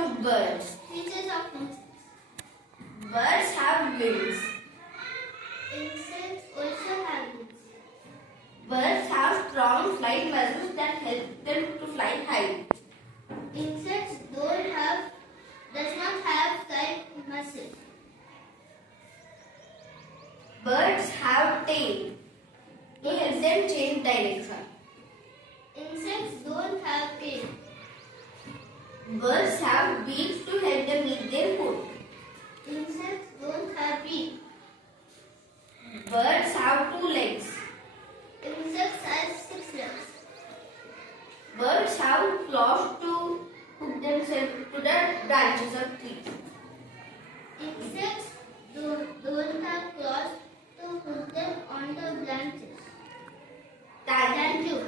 of birds. Features of insects. Birds have wings. Insects also have wings. Birds have strong flight muscles that help them to fly high. Insects does not have flight muscles. Birds have tail to help them change direction. Insects don't have tail. Birds have beaks to help them eat their food. Insects don't have beak. Birds have 2 legs. Insects have 6 legs. Birds have claws to hook themselves to the branches of trees. Insects don't have claws to hook them on the branches. Thank you.